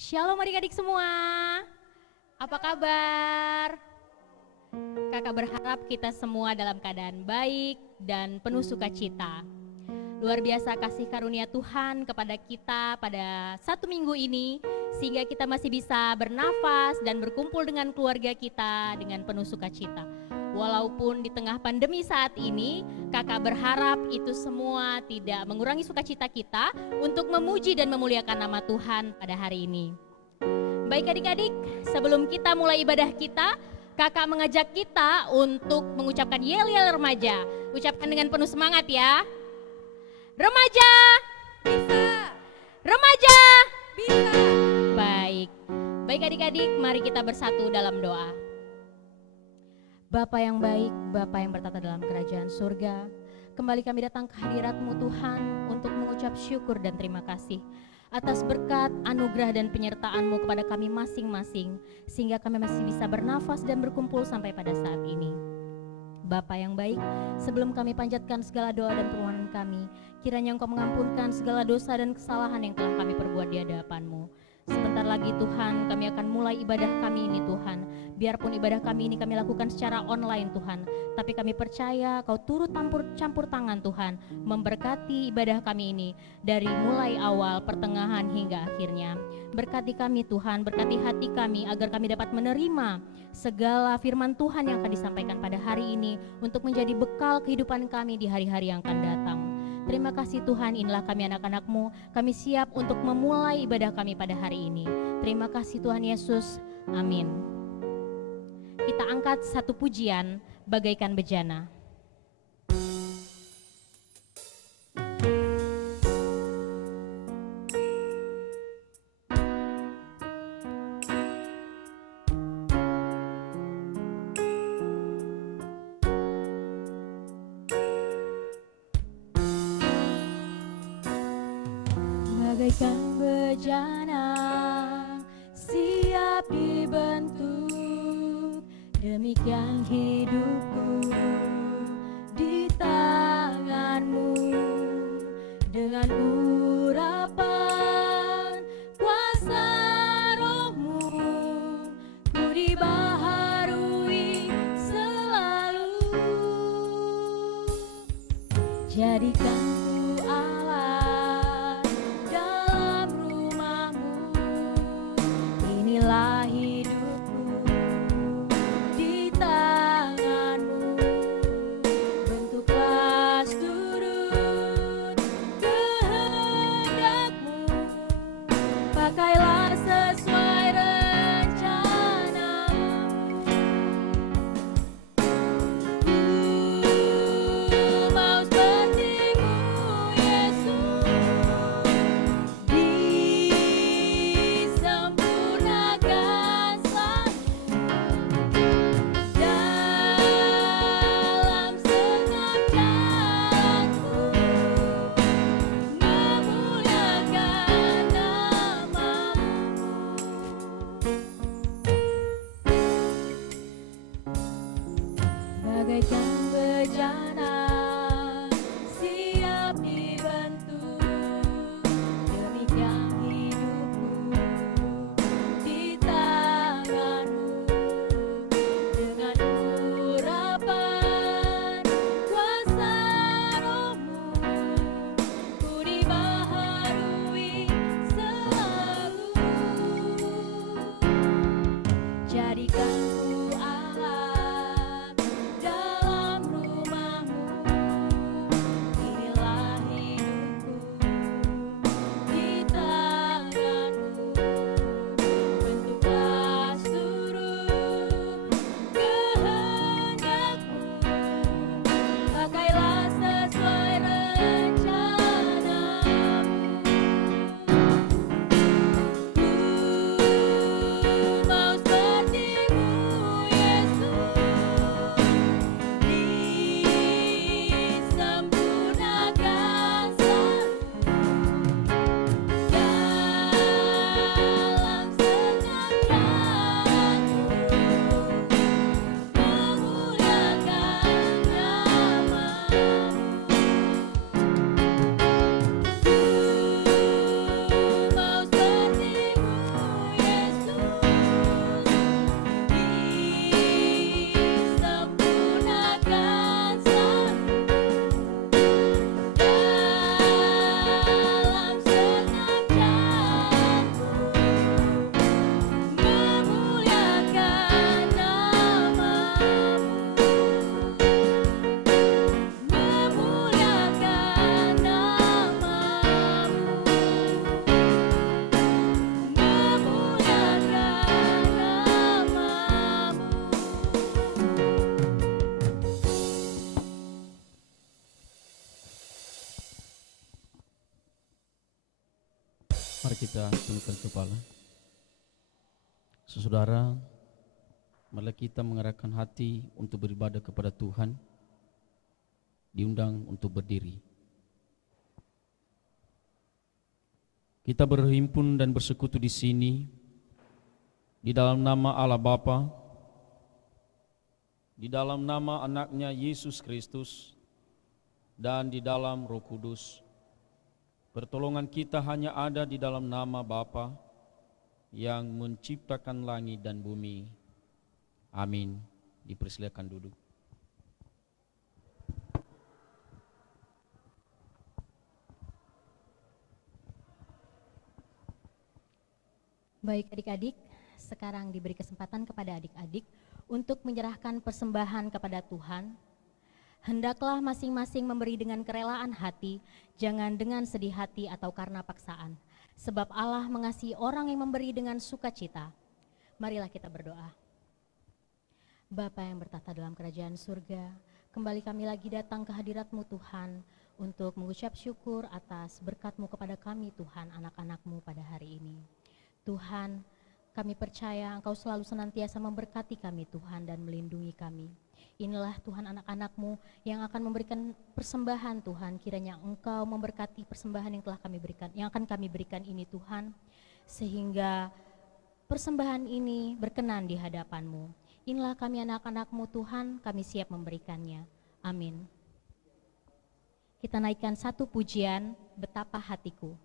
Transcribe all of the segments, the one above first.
Shalom adik-adik semua, apa kabar? Kakak berharap kita semua dalam keadaan baik dan penuh sukacita. Luar biasa kasih karunia Tuhan kepada kita pada satu minggu ini, sehingga kita masih bisa bernafas dan berkumpul dengan keluarga kita dengan penuh sukacita. Walaupun di tengah pandemi saat ini, kakak berharap itu semua tidak mengurangi sukacita kita untuk memuji dan memuliakan nama Tuhan pada hari ini. Baik adik-adik, sebelum kita mulai ibadah kita, kakak mengajak kita untuk mengucapkan yel-yel remaja. Ucapkan dengan penuh semangat ya. Remaja bisa. Remaja bisa. Baik adik-adik, mari kita bersatu dalam doa. Bapa yang baik, Bapa yang bertata dalam kerajaan surga, kembali kami datang ke hadirat-Mu Tuhan untuk mengucap syukur dan terima kasih atas berkat, anugerah dan penyertaan-Mu kepada kami masing-masing, sehingga kami masih bisa bernafas dan berkumpul sampai pada saat ini. Bapa yang baik, sebelum kami panjatkan segala doa dan permohonan kami, kiranya Engkau mengampunkan segala dosa dan kesalahan yang telah kami perbuat di hadapan-Mu. Sebentar lagi Tuhan, kami akan mulai ibadah kami ini Tuhan. Biarpun ibadah kami ini kami lakukan secara online Tuhan, tapi kami percaya Kau turut campur tangan Tuhan, memberkati ibadah kami ini dari mulai awal, pertengahan hingga akhirnya. Berkati kami Tuhan, berkati hati kami agar kami dapat menerima segala firman Tuhan yang akan disampaikan pada hari ini untuk menjadi bekal kehidupan kami di hari-hari yang akan datang. Terima kasih Tuhan, inilah kami anak-anak-Mu, kami siap untuk memulai ibadah kami pada hari ini. Terima kasih Tuhan Yesus, amin. Kita angkat satu pujian, bagaikan bejana. Bagaikan bejana siap dibentuk, demikian hidupku di tangan-Mu. Dengan urapan kuasa Roh-Mu, ku dibaharui selalu. Jadikan kita tundukkan kepala. Saudara, marilah kita mengarahkan hati untuk beribadah kepada Tuhan. Diundang untuk berdiri. Kita berhimpun dan bersekutu di sini di dalam nama Allah Bapa, di dalam nama anaknya Yesus Kristus, dan di dalam Roh Kudus. Pertolongan kita hanya ada di dalam nama Bapa yang menciptakan langit dan bumi. Amin. Dipersilakan duduk. Baik adik-adik, sekarang diberi kesempatan kepada adik-adik untuk menyerahkan persembahan kepada Tuhan. Hendaklah masing-masing memberi dengan kerelaan hati, jangan dengan sedih hati atau karena paksaan. Sebab Allah mengasihi orang yang memberi dengan sukacita. Marilah kita berdoa. Bapa yang bertata dalam kerajaan surga, kembali kami lagi datang ke hadirat-Mu Tuhan, untuk mengucap syukur atas berkat-Mu kepada kami Tuhan, anak-anak-Mu pada hari ini. Tuhan, kami percaya Engkau selalu senantiasa memberkati kami Tuhan dan melindungi kami. Inilah Tuhan anak-anak-Mu yang akan memberikan persembahan Tuhan. Kiranya Engkau memberkati persembahan yang telah kami berikan, yang akan kami berikan ini Tuhan, sehingga persembahan ini berkenan di hadapan-Mu. Inilah kami anak-anak-Mu Tuhan, kami siap memberikannya. Amin. Kita naikkan satu pujian, Betapa Hatiku.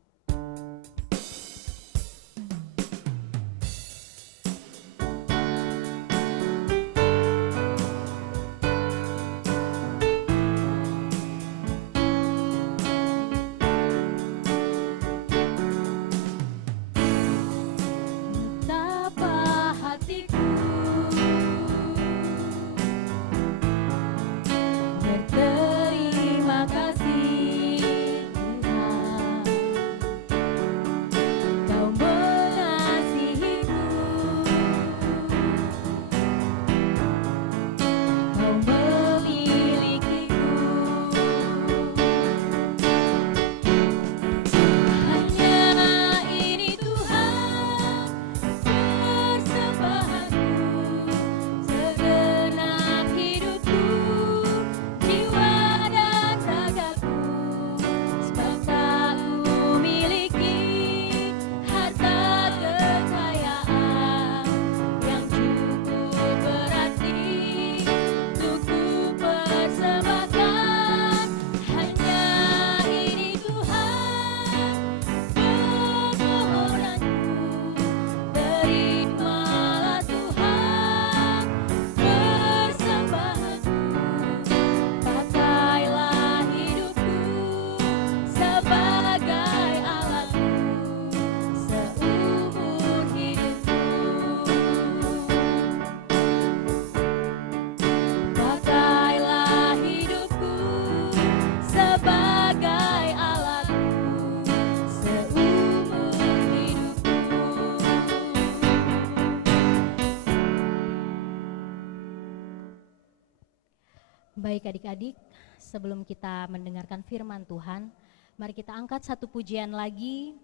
Baik adik-adik, sebelum kita mendengarkan firman Tuhan, mari kita angkat satu pujian lagi,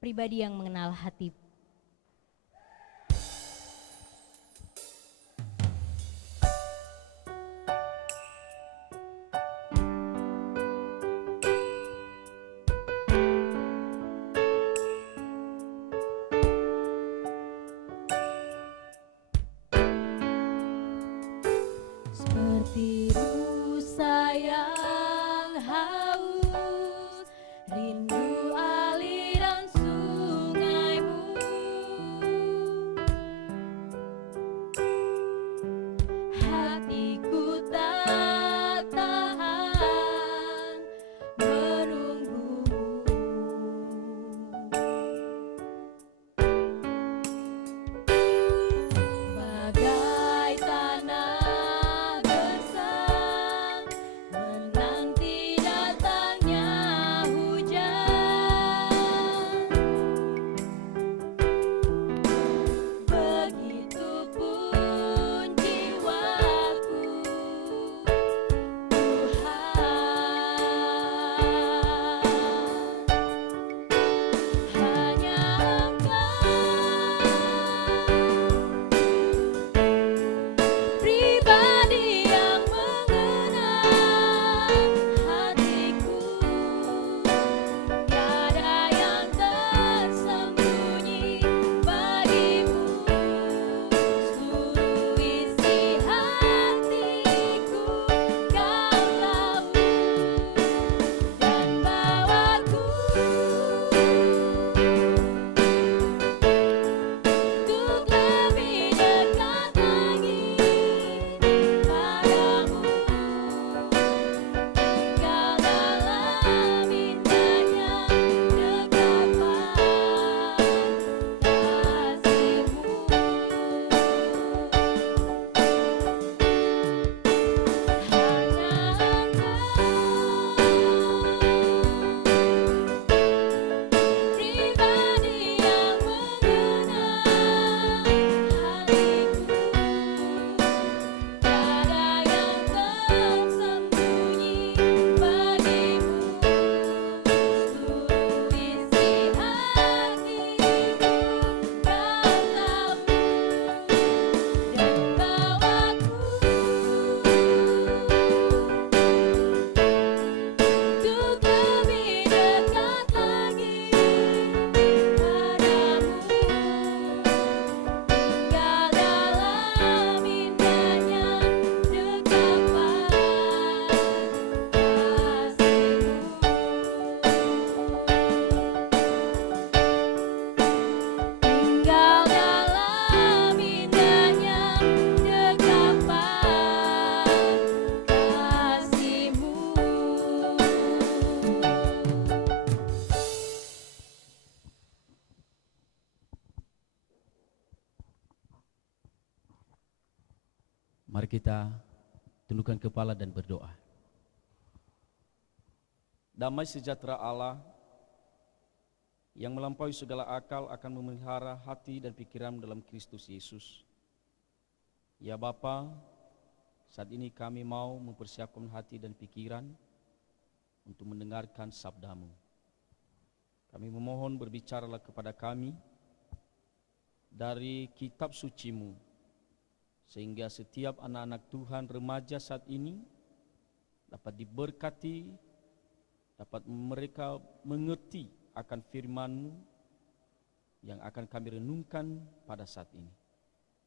Pribadi yang Mengenal Hati. Seperti sayang haus, rindu aliran sungaimu. Mari kita tundukkan kepala dan berdoa. Damai sejahtera Allah yang melampaui segala akal akan memelihara hati dan pikiran dalam Kristus Yesus. Ya Bapa, saat ini kami mau mempersiapkan hati dan pikiran untuk mendengarkan sabda-Mu. Kami memohon berbicaralah kepada kami dari kitab suci-Mu, sehingga setiap anak-anak Tuhan remaja saat ini dapat diberkati, dapat mereka mengerti akan firman-Mu yang akan kami renungkan pada saat ini.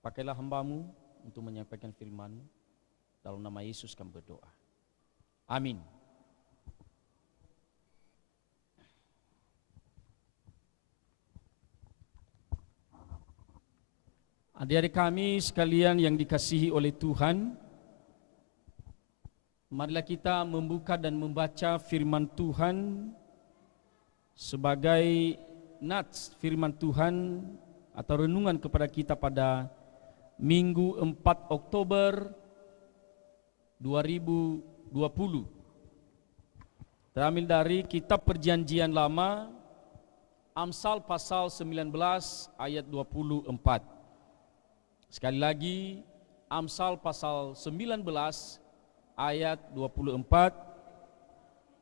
Pakailah hamba-Mu untuk menyampaikan firman-Mu. Dalam nama Yesus kami berdoa. Amin. Adik-adik kami sekalian yang dikasihi oleh Tuhan, marilah kita membuka dan membaca firman Tuhan sebagai nats firman Tuhan atau renungan kepada kita pada Minggu 4 Oktober 2020. Terambil dari kitab Perjanjian Lama, Amsal pasal 19 ayat 24. Sekali lagi, Amsal pasal 19 ayat 24.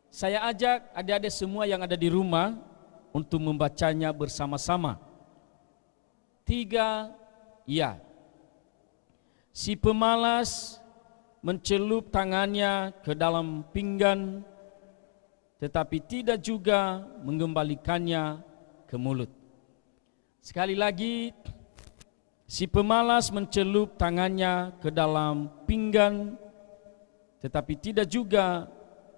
Saya ajak adik-adik semua yang ada di rumah untuk membacanya bersama-sama. 3, ya. Si pemalas mencelup tangannya ke dalam pinggan, tetapi tidak juga mengembalikannya ke mulut. Sekali lagi, si pemalas mencelup tangannya ke dalam pinggan, tetapi tidak juga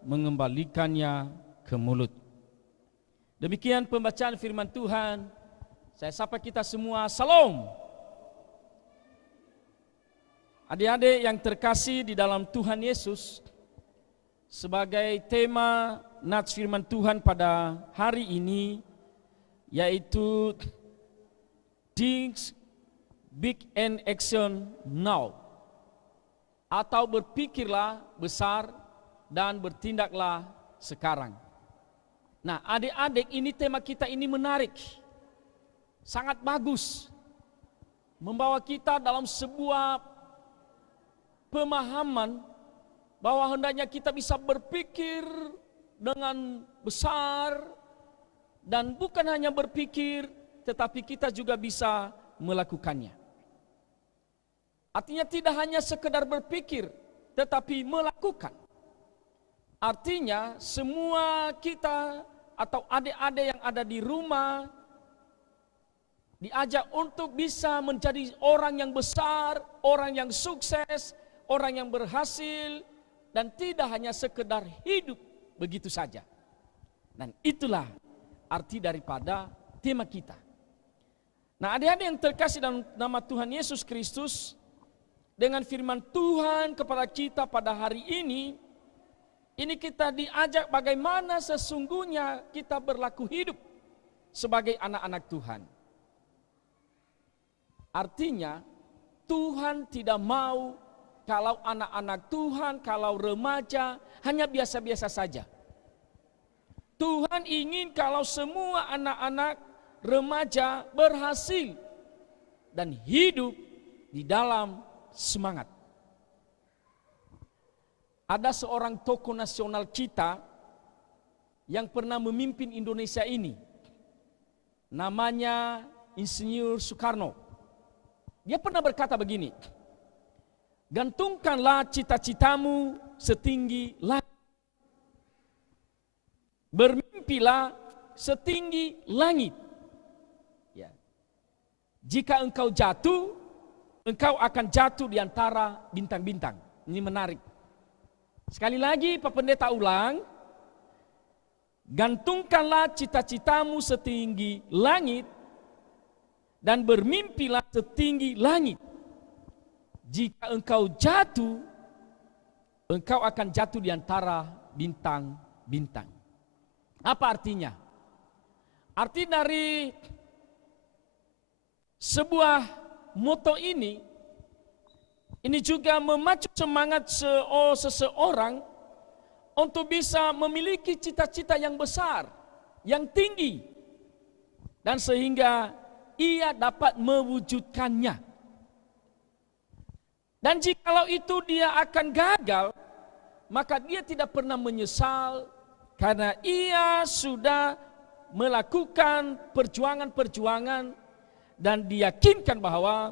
mengembalikannya ke mulut. Demikian pembacaan firman Tuhan. Saya sapa kita semua, Salam. Adik-adik yang terkasih di dalam Tuhan Yesus, sebagai tema nats firman Tuhan pada hari ini, yaitu Things Big and Action Now, atau berpikirlah besar dan bertindaklah sekarang. Nah, adik-adik, ini tema kita ini menarik, sangat bagus, membawa kita dalam sebuah pemahaman bahwa hendaknya kita bisa berpikir dengan besar, dan bukan hanya berpikir, tetapi kita juga bisa melakukannya. Artinya tidak hanya sekedar berpikir, tetapi melakukan. Artinya semua kita atau adik-adik yang ada di rumah diajak untuk bisa menjadi orang yang besar, orang yang sukses, orang yang berhasil, dan tidak hanya sekedar hidup begitu saja. Dan itulah arti daripada tema kita. Nah, adik-adik yang terkasih dalam nama Tuhan Yesus Kristus, dengan firman Tuhan kepada kita pada hari ini kita diajak bagaimana sesungguhnya kita berlaku hidup sebagai anak-anak Tuhan. Artinya Tuhan tidak mau kalau anak-anak Tuhan, kalau remaja hanya biasa-biasa saja. Tuhan ingin kalau semua anak-anak remaja berhasil dan hidup di dalam semangat. Ada seorang tokoh nasional kita yang pernah memimpin Indonesia ini, namanya Insinyur Soekarno. Dia pernah berkata begini, gantungkanlah cita-citamu setinggi langit, bermimpilah setinggi langit. Ya. Jika engkau jatuh, engkau akan jatuh di antara bintang-bintang. Ini menarik. Sekali lagi Pak Pendeta ulang, gantungkanlah cita-citamu setinggi langit dan bermimpilah setinggi langit. Jika engkau jatuh, engkau akan jatuh di antara bintang-bintang. Apa artinya? Arti dari sebuah moto ini Ini juga memacu semangat seseorang untuk bisa memiliki cita-cita yang besar, yang tinggi, dan sehingga ia dapat mewujudkannya. Dan jikalau itu dia akan gagal, maka dia tidak pernah menyesal karena ia sudah melakukan perjuangan-perjuangan dan diyakinkan bahwa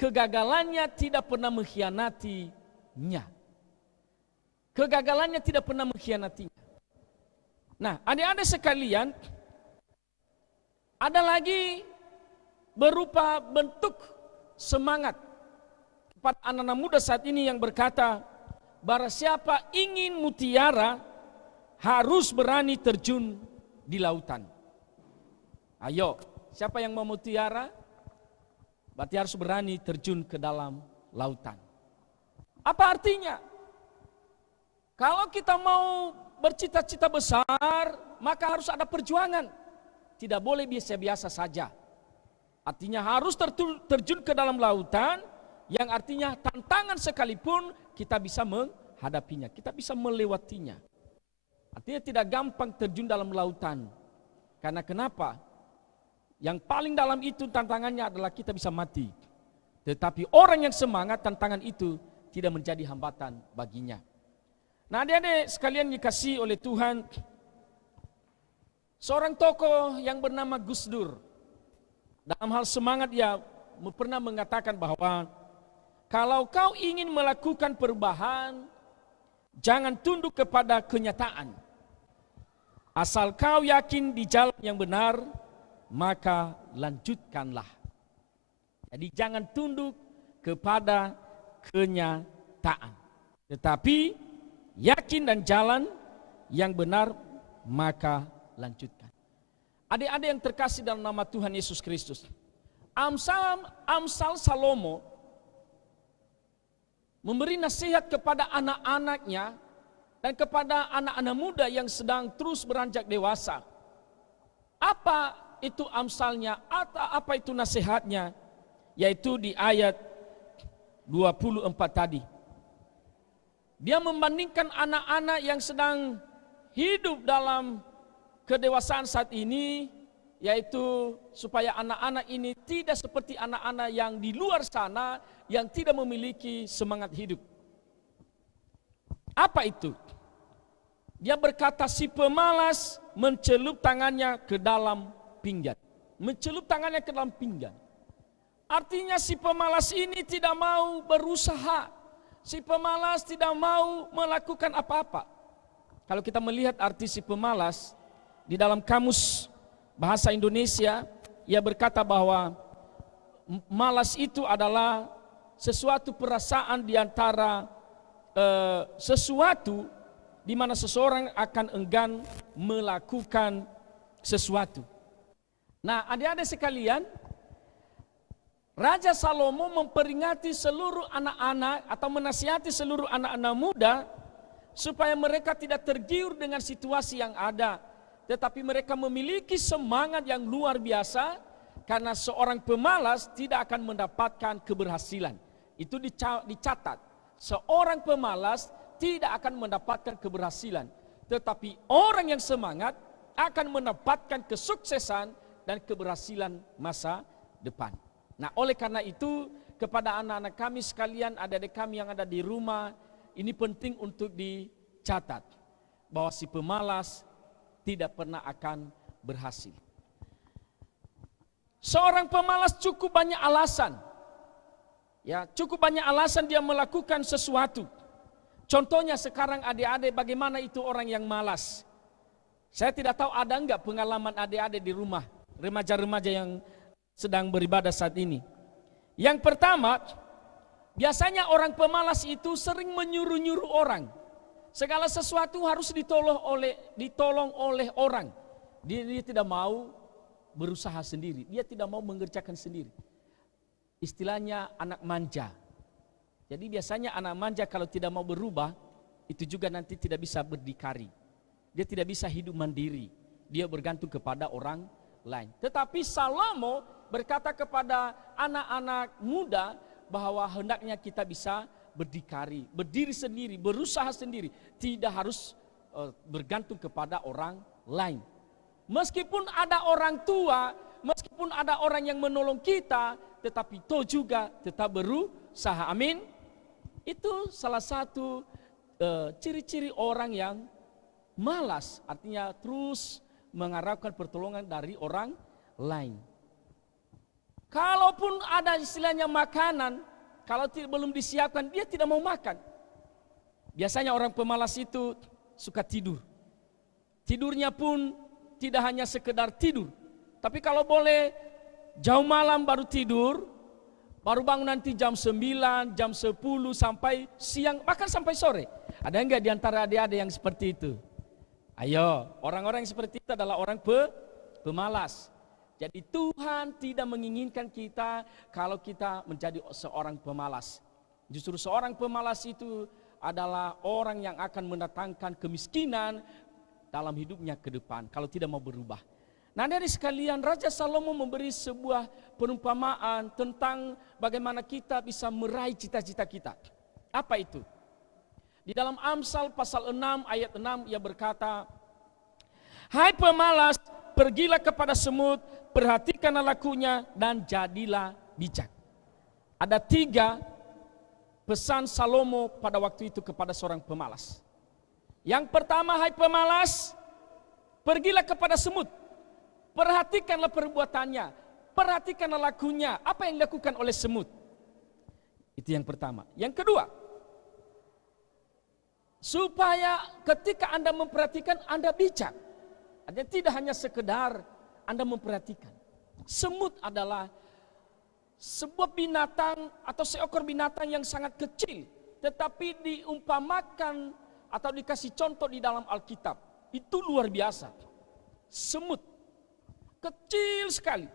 kegagalannya tidak pernah mengkhianatinya. Kegagalannya tidak pernah mengkhianatinya. Nah, adik-adik sekalian, ada lagi berupa bentuk semangat kepada anak-anak muda saat ini yang berkata, barang siapa ingin mutiara harus berani terjun di lautan. Ayo, siapa yang mau mutiara? Berarti harus berani terjun ke dalam lautan. Apa artinya? Kalau kita mau bercita-cita besar, maka harus ada perjuangan. Tidak boleh biasa-biasa saja. Artinya harus terjun ke dalam lautan, yang artinya tantangan sekalipun kita bisa menghadapinya, kita bisa melewatinya. Artinya tidak gampang terjun dalam lautan. Karena kenapa? Yang paling dalam itu tantangannya adalah kita bisa mati. Tetapi orang yang semangat, tantangan itu tidak menjadi hambatan baginya. Nah, adik-adik sekalian dikasihi oleh Tuhan, seorang tokoh yang bernama Gus Dur, dalam hal semangat dia pernah mengatakan bahwa kalau kau ingin melakukan perubahan, jangan tunduk kepada kenyataan. Asal kau yakin di jalan yang benar, maka lanjutkanlah. Jadi jangan tunduk kepada kenyataan, tetapi yakin dan jalan yang benar, maka lanjutkan. Adik-adik yang terkasih dalam nama Tuhan Yesus Kristus, Amsal Salomo memberi nasihat kepada anak-anaknya dan kepada anak-anak muda yang sedang terus beranjak dewasa. Apa itu amsalnya, atau apa itu nasihatnya? Yaitu di ayat 24 tadi. Dia membandingkan anak-anak yang sedang hidup dalam kedewasaan saat ini, yaitu supaya anak-anak ini tidak seperti anak-anak yang di luar sana yang tidak memiliki semangat hidup. Apa itu? Dia berkata, si pemalas mencelup tangannya ke dalam pinggan. Mencelup tangannya ke dalam pinggan. Artinya si pemalas ini tidak mau berusaha. Si pemalas tidak mau melakukan apa-apa. Kalau kita melihat arti si pemalas di dalam kamus bahasa Indonesia, ia berkata bahwa malas itu adalah sesuatu perasaan di antara sesuatu di mana seseorang akan enggan melakukan sesuatu. Nah, adik-adik sekalian, Raja Salomo memperingati seluruh anak-anak atau menasihati seluruh anak-anak muda supaya mereka tidak tergiur dengan situasi yang ada, tetapi mereka memiliki semangat yang luar biasa, karena seorang pemalas tidak akan mendapatkan keberhasilan. Itu dicatat, seorang pemalas tidak akan mendapatkan keberhasilan, tetapi orang yang semangat akan mendapatkan kesuksesan dan keberhasilan masa depan. Nah, oleh karena itu, kepada anak-anak kami sekalian, adik-adik kami yang ada di rumah, ini penting untuk dicatat bahwa si pemalas tidak pernah akan berhasil. Seorang pemalas cukup banyak alasan. Ya, cukup banyak alasan dia melakukan sesuatu. Contohnya sekarang adik-adik, bagaimana itu orang yang malas? Saya tidak tahu ada enggak pengalaman adik-adik di rumah, remaja-remaja yang sedang beribadah saat ini. Yang pertama, biasanya orang pemalas itu sering menyuruh-nyuruh orang. Segala sesuatu harus ditolong oleh orang. Dia tidak mau berusaha sendiri, dia tidak mau mengerjakan sendiri. Istilahnya anak manja. Jadi biasanya anak manja kalau tidak mau berubah, itu juga nanti tidak bisa berdikari. Dia tidak bisa hidup mandiri, dia bergantung kepada orang lain. Tetapi Salomo berkata kepada anak-anak muda bahwa hendaknya kita bisa berdikari, berdiri sendiri, berusaha sendiri, tidak harus bergantung kepada orang lain. Meskipun ada orang tua, meskipun ada orang yang menolong kita, tetapi itu juga tetap berusaha. Amin. Itu salah satu ciri-ciri orang yang malas, artinya terus mengharapkan pertolongan dari orang lain. Kalaupun ada istilahnya makanan, kalau belum disiapkan dia tidak mau makan. Biasanya orang pemalas itu suka tidur. Tidurnya pun tidak hanya sekedar tidur, tapi kalau boleh jauh malam baru tidur, baru bangun nanti jam 9, jam 10 sampai siang, bahkan sampai sore. Ada enggak di antara adik-adik yang seperti itu? Ayo, orang-orang yang seperti itu adalah orang pemalas. Jadi Tuhan tidak menginginkan kita kalau kita menjadi seorang pemalas. Justru seorang pemalas itu adalah orang yang akan mendatangkan kemiskinan dalam hidupnya ke depan kalau tidak mau berubah. Nah, dari sekalian, Raja Salomo memberi sebuah perumpamaan tentang bagaimana kita bisa meraih cita-cita kita. Apa itu? Di dalam Amsal pasal 6 ayat 6 ia berkata, "Hai pemalas, pergilah kepada semut, perhatikanlah lakunya dan jadilah bijak." Ada 3 pesan Salomo pada waktu itu kepada seorang pemalas. Yang pertama, hai pemalas, pergilah kepada semut. Perhatikanlah perbuatannya, perhatikanlah lakunya, apa yang dilakukan oleh semut. Itu yang pertama. Yang kedua, supaya ketika Anda memperhatikan, Anda bijak. Artinya tidak hanya sekedar Anda memperhatikan. Semut adalah sebuah binatang atau seekor binatang yang sangat kecil, tetapi diumpamakan atau dikasih contoh di dalam Alkitab. Itu luar biasa. Semut kecil sekali,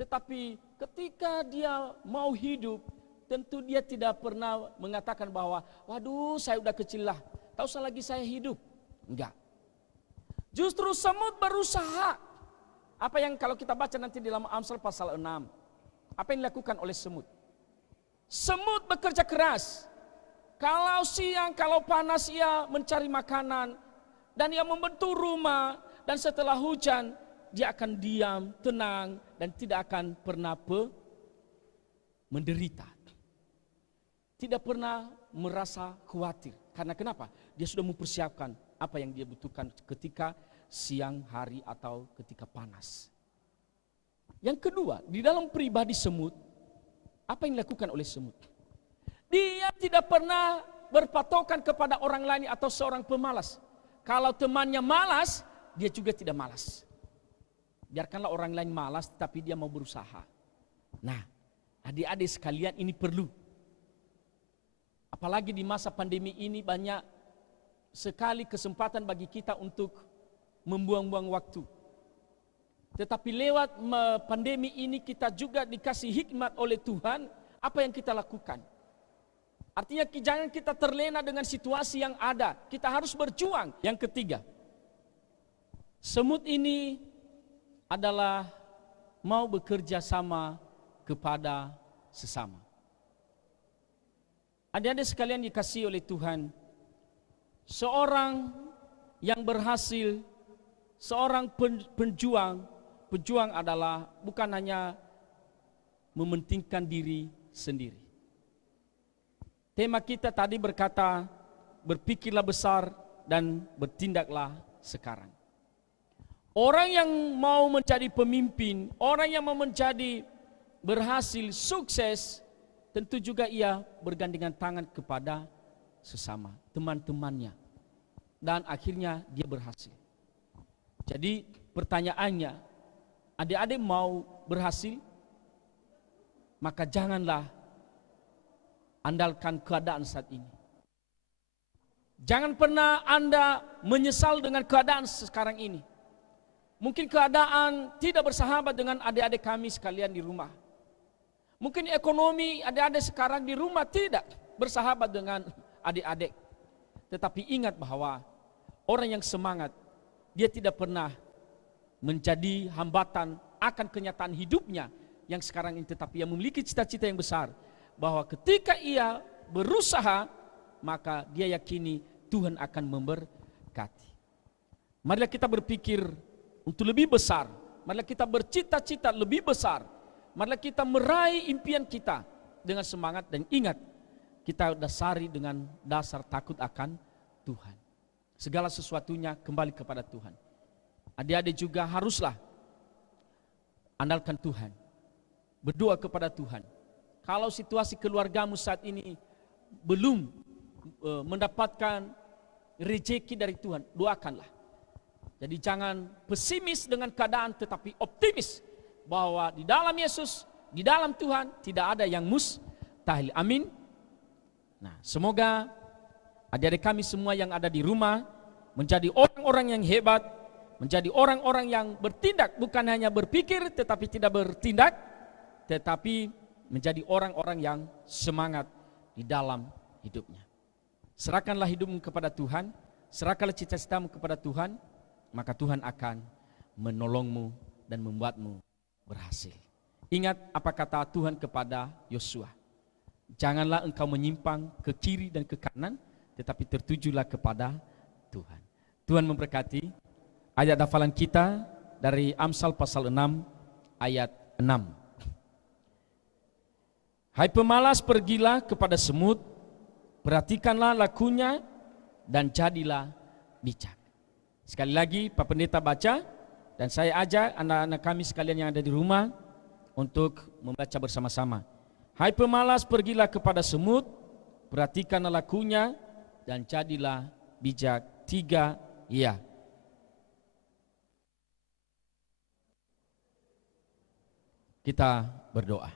tetapi ketika dia mau hidup, tentu dia tidak pernah mengatakan bahwa, waduh saya udah kecil lah, tak usah lagi saya hidup. Enggak. Justru semut berusaha. Apa yang kalau kita baca nanti di dalam Amsal pasal 6, apa yang dilakukan oleh semut? Semut bekerja keras. Kalau siang, kalau panas ia mencari makanan, dan ia membentuk rumah, dan setelah hujan dia akan diam, tenang, dan tidak akan pernah menderita. Tidak pernah merasa khawatir. Karena kenapa? Dia sudah mempersiapkan apa yang dia butuhkan ketika siang hari atau ketika panas. Yang kedua, di dalam pribadi semut, apa yang dilakukan oleh semut? Dia tidak pernah berpatokan kepada orang lain atau seorang pemalas. Kalau temannya malas, dia juga tidak malas. Biarkanlah orang lain malas, tapi dia mau berusaha. Nah, adik-adik sekalian, ini perlu. Apalagi di masa pandemi ini banyak sekali kesempatan bagi kita untuk membuang-buang waktu. Tetapi lewat pandemi ini kita juga dikasih hikmat oleh Tuhan apa yang kita lakukan. Artinya jangan kita terlena dengan situasi yang ada. Kita harus berjuang. Yang ketiga, semut ini adalah mau bekerja sama kepada sesama. Adik-adik sekalian dikasihi oleh Tuhan, seorang yang berhasil, seorang pejuang adalah bukan hanya mementingkan diri sendiri. Tema kita tadi berkata, berpikirlah besar dan bertindaklah sekarang. Orang yang mau menjadi pemimpin, orang yang mau menjadi berhasil, sukses, tentu juga ia bergandengan tangan kepada sesama, teman-temannya. Dan akhirnya dia berhasil. Jadi pertanyaannya, adik-adik mau berhasil? Maka janganlah andalkan keadaan saat ini. Jangan pernah Anda menyesal dengan keadaan sekarang ini. Mungkin keadaan tidak bersahabat dengan adik-adik kami sekalian di rumah. Mungkin ekonomi adik-adik sekarang di rumah tidak bersahabat dengan adik-adik. Tetapi ingat bahwa orang yang semangat, dia tidak pernah menjadi hambatan akan kenyataan hidupnya yang sekarang ini, tetapi yang memiliki cita-cita yang besar. bahwa ketika ia berusaha, maka dia yakini Tuhan akan memberkati. Marilah kita berpikir untuk lebih besar. Marilah kita bercita-cita lebih besar. Marilah kita meraih impian kita dengan semangat, dan ingat, kita dasari dengan dasar takut akan Tuhan. Segala sesuatunya kembali kepada Tuhan. Adik-adik juga haruslah andalkan Tuhan. Berdoa kepada Tuhan. Kalau situasi keluargamu saat ini belum mendapatkan rezeki dari Tuhan, doakanlah. Jadi jangan pesimis dengan keadaan, tetapi optimis bahwa di dalam Yesus, di dalam Tuhan tidak ada yang mustahil. Amin. Nah, semoga adik-adik kami semua yang ada di rumah menjadi orang-orang yang hebat, menjadi orang-orang yang bertindak, bukan hanya berpikir tetapi tidak bertindak, tetapi menjadi orang-orang yang semangat di dalam hidupnya. Serahkanlah hidupmu kepada Tuhan, serahkanlah cita-citamu kepada Tuhan, maka Tuhan akan menolongmu dan membuatmu berhasil. Ingat apa kata Tuhan kepada Yosua. Janganlah engkau menyimpang ke kiri dan ke kanan, tetapi tertujulah kepada Tuhan. Tuhan memberkati. Ayat hafalan kita dari Amsal pasal 6 ayat 6. Hai pemalas, pergilah kepada semut, perhatikanlah lakunya, dan jadilah bijak. Sekali lagi Pak Pendeta baca, dan saya ajak anak-anak kami sekalian yang ada di rumah untuk membaca bersama-sama. Hai pemalas, pergilah kepada semut, perhatikanlah lakunya, dan jadilah bijak. 3, ya. Kita berdoa.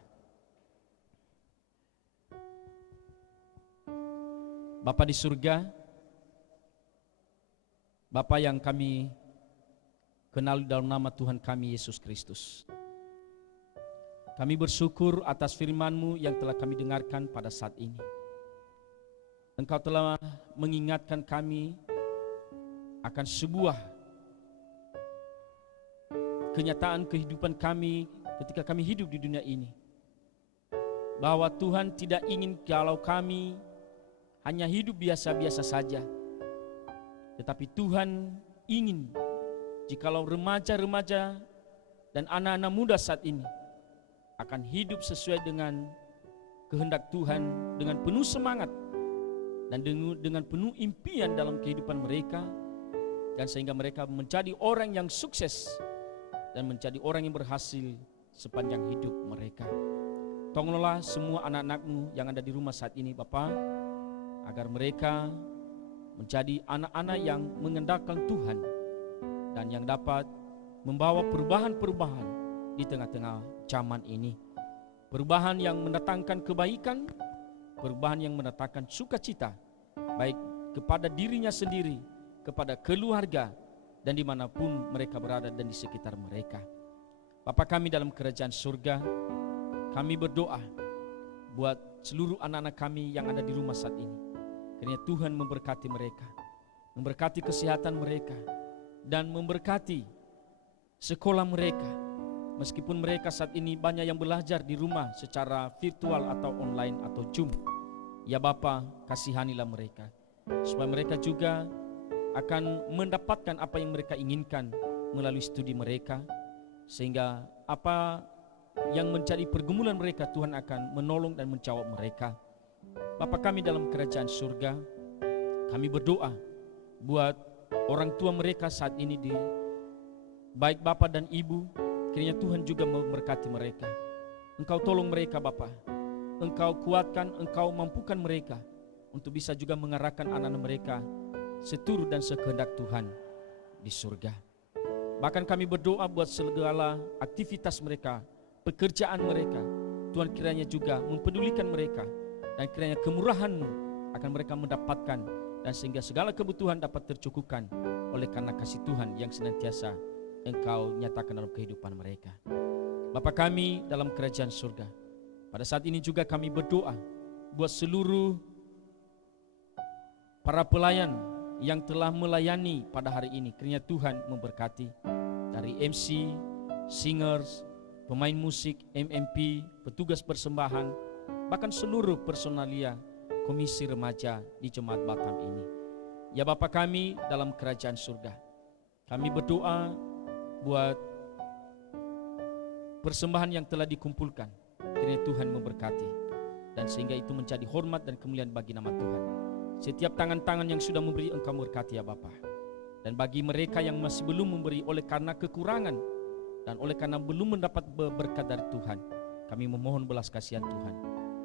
Bapa di surga, Bapa yang kami kenal dalam nama Tuhan kami Yesus Kristus, kami bersyukur atas firman-Mu yang telah kami dengarkan pada saat ini. Engkau telah mengingatkan kami akan sebuah kenyataan kehidupan kami ketika kami hidup di dunia ini, bahwa Tuhan tidak ingin kalau kami hanya hidup biasa-biasa saja, tetapi Tuhan ingin jikalau remaja-remaja dan anak-anak muda saat ini akan hidup sesuai dengan kehendak Tuhan, dengan penuh semangat dan dengan penuh impian dalam kehidupan mereka, dan sehingga mereka menjadi orang yang sukses dan menjadi orang yang berhasil sepanjang hidup mereka. Tolonglah semua anak-anak-Mu yang ada di rumah saat ini Bapa, agar mereka menjadi anak-anak yang mengandalkan Tuhan dan yang dapat membawa perubahan-perubahan di tengah-tengah zaman ini. Perubahan yang mendatangkan kebaikan, perubahan yang mendatangkan sukacita, baik kepada dirinya sendiri, kepada keluarga, dan dimanapun mereka berada dan di sekitar mereka. Bapa kami dalam kerajaan surga, kami berdoa buat seluruh anak-anak kami yang ada di rumah saat ini. Kiranya Tuhan memberkati mereka, memberkati kesehatan mereka, dan memberkati sekolah mereka. Meskipun mereka saat ini banyak yang belajar di rumah secara virtual atau online atau Zoom, ya Bapa, kasihanilah mereka, supaya mereka juga akan mendapatkan apa yang mereka inginkan melalui studi mereka, sehingga apa yang menjadi pergumulan mereka Tuhan akan menolong dan menjawab mereka. Bapa kami dalam kerajaan surga, kami berdoa buat orang tua mereka saat ini, baik Bapa dan Ibu, kiranya Tuhan juga memberkati mereka. Engkau tolong mereka Bapa, Engkau kuatkan, Engkau mampukan mereka untuk bisa juga mengarahkan anak-anak mereka seturut dan sekehendak Tuhan di surga. Bahkan kami berdoa buat segala aktivitas mereka, pekerjaan mereka, Tuhan kiranya juga mempedulikan mereka, dan kiranya kemurahan-Mu akan mereka mendapatkan, dan sehingga segala kebutuhan dapat tercukupkan oleh karena kasih Tuhan yang senantiasa Engkau nyatakan dalam kehidupan mereka. Bapa kami dalam kerajaan surga, pada saat ini juga kami berdoa buat seluruh para pelayan yang telah melayani pada hari ini. Kiranya Tuhan memberkati dari MC, singers, pemain musik, MMP, petugas persembahan, bahkan seluruh personalia Komisi Remaja di Jemaat Batam ini. Ya Bapa kami dalam kerajaan surga, kami berdoa buat persembahan yang telah dikumpulkan, kiranya Tuhan memberkati, dan sehingga itu menjadi hormat dan kemuliaan bagi nama Tuhan. Setiap tangan-tangan yang sudah memberi, Engkau berkati ya Bapa. Dan bagi mereka yang masih belum memberi oleh karena kekurangan dan oleh karena belum mendapat berkat dari Tuhan, kami memohon belas kasihan Tuhan,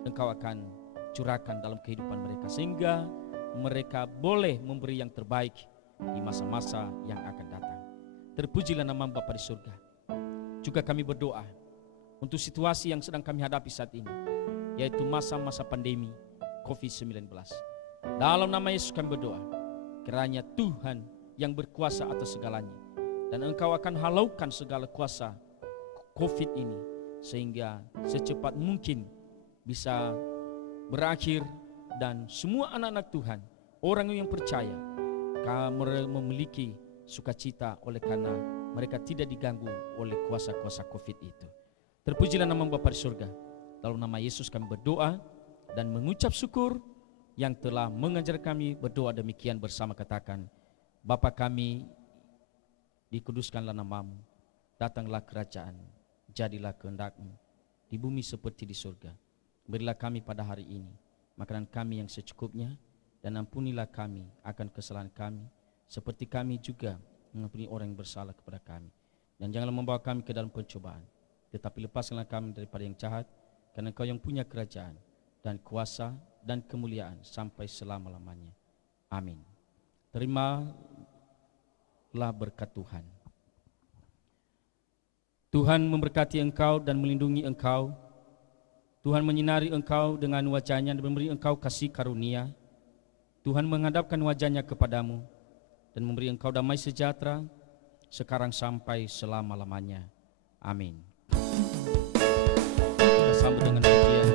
Engkau akan curahkan dalam kehidupan mereka, sehingga mereka boleh memberi yang terbaik di masa-masa yang akan datang. Terpujilah nama Bapa di surga. Juga kami berdoa untuk situasi yang sedang kami hadapi saat ini, yaitu masa-masa pandemi COVID-19. Dalam nama Yesus kami berdoa, kiranya Tuhan yang berkuasa atas segalanya, dan Engkau akan halaukan segala kuasa COVID ini, sehingga secepat mungkin bisa berakhir, dan semua anak-anak Tuhan, orang yang percaya, memiliki sukacita oleh karena mereka tidak diganggu oleh kuasa-kuasa COVID itu. Terpujilah nama Bapa di surga. Dalam nama Yesus kami berdoa dan mengucap syukur yang telah mengajar kami berdoa demikian bersama, katakan, Bapa kami, dikuduskanlah namamu, datanglah kerajaan, jadilah kehendak-Mu di bumi seperti di surga. Berilah kami pada hari ini makanan kami yang secukupnya, dan ampunilah kami akan kesalahan kami, seperti kami juga mengampuni orang yang bersalah kepada kami. Dan janganlah membawa kami ke dalam pencobaan, tetapi lepaskanlah kami daripada yang jahat, karena Engkau yang punya kerajaan dan kuasa dan kemuliaan sampai selama-lamanya. Amin. Terimalah berkat Tuhan. Tuhan memberkati engkau dan melindungi engkau. Tuhan menyinari engkau dengan wajahnya dan memberi engkau kasih karunia. Tuhan menghadapkan wajahnya kepadamu dan memberi engkau damai sejahtera sekarang sampai selama-lamanya. Amin. Kita sambut dengan pujian.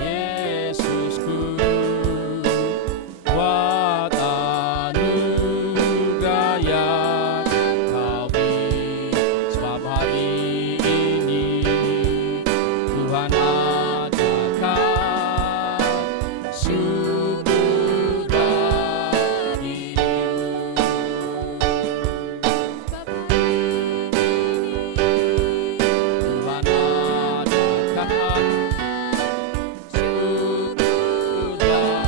Yesusku, buat anugerah yang Kau beri, sebab hari ini Tuhan adakan syukur bagimu. Tuhan adakan syukur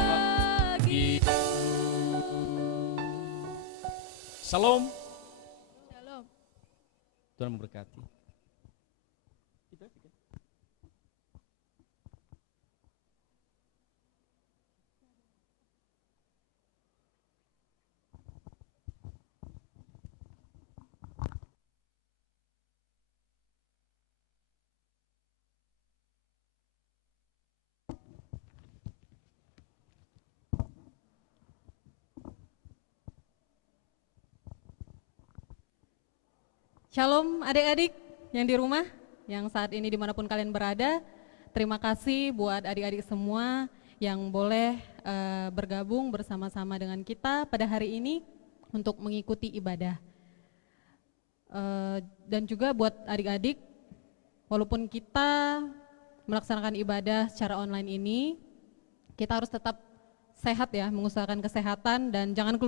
bagimu. Salam. Shalom. Tuhan memberkati. Shalom adik-adik yang di rumah, yang saat ini dimanapun kalian berada. Terima kasih buat adik-adik semua yang boleh bergabung bersama-sama dengan kita pada hari ini untuk mengikuti ibadah. Dan juga buat adik-adik, walaupun kita melaksanakan ibadah secara online ini, kita harus tetap sehat ya, mengusahakan kesehatan dan jangan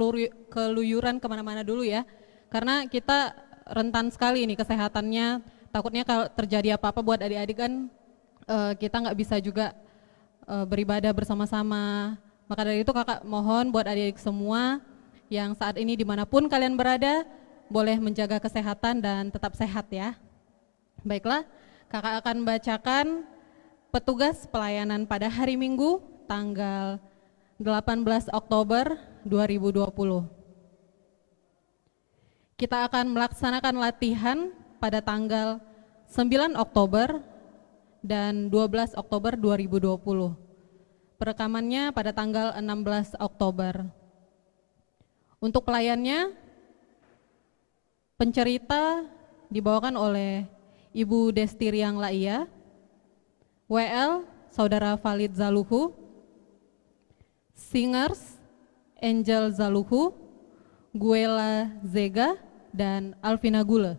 keluyuran kemana-mana dulu ya, karena kita rentan sekali ini kesehatannya. Takutnya kalau terjadi apa-apa buat adik-adik kan kita nggak bisa juga beribadah bersama-sama. Maka dari itu kakak mohon buat adik-adik semua yang saat ini dimanapun kalian berada, boleh menjaga kesehatan dan tetap sehat ya. Baiklah, kakak akan bacakan petugas pelayanan pada hari Minggu tanggal 18 Oktober 2020. Kita akan melaksanakan latihan pada tanggal 9 Oktober dan 12 Oktober 2020. Perekamannya pada tanggal 16 Oktober. Untuk pelayannya, pencerita dibawakan oleh Ibu Destiriang Laia, WL Saudara Valid Zaluhu, Singers Angel Zaluhu, Guela Zega, dan Alvina Gule.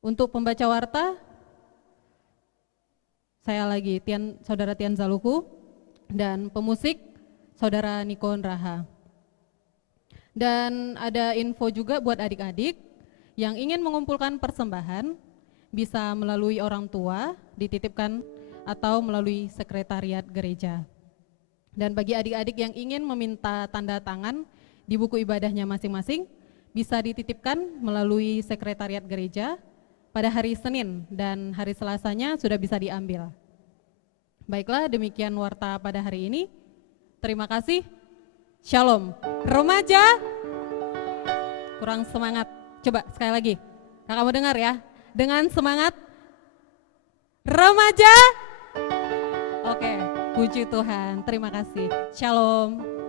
Untuk pembaca warta, saya lagi, Saudara Tian Zaluku, dan pemusik, Saudara Nikon Raha. Dan ada info juga buat adik-adik yang ingin mengumpulkan persembahan, bisa melalui orang tua, dititipkan, atau melalui sekretariat gereja. Dan bagi adik-adik yang ingin meminta tanda tangan di buku ibadahnya masing-masing, bisa dititipkan melalui sekretariat gereja pada hari Senin, dan hari Selasanya sudah bisa diambil. Baiklah, demikian warta pada hari ini. Terima kasih. Shalom. Remaja, kurang semangat. Coba sekali lagi, kakak mau dengar ya. Dengan semangat. Remaja. Oke, puji Tuhan. Terima kasih. Shalom.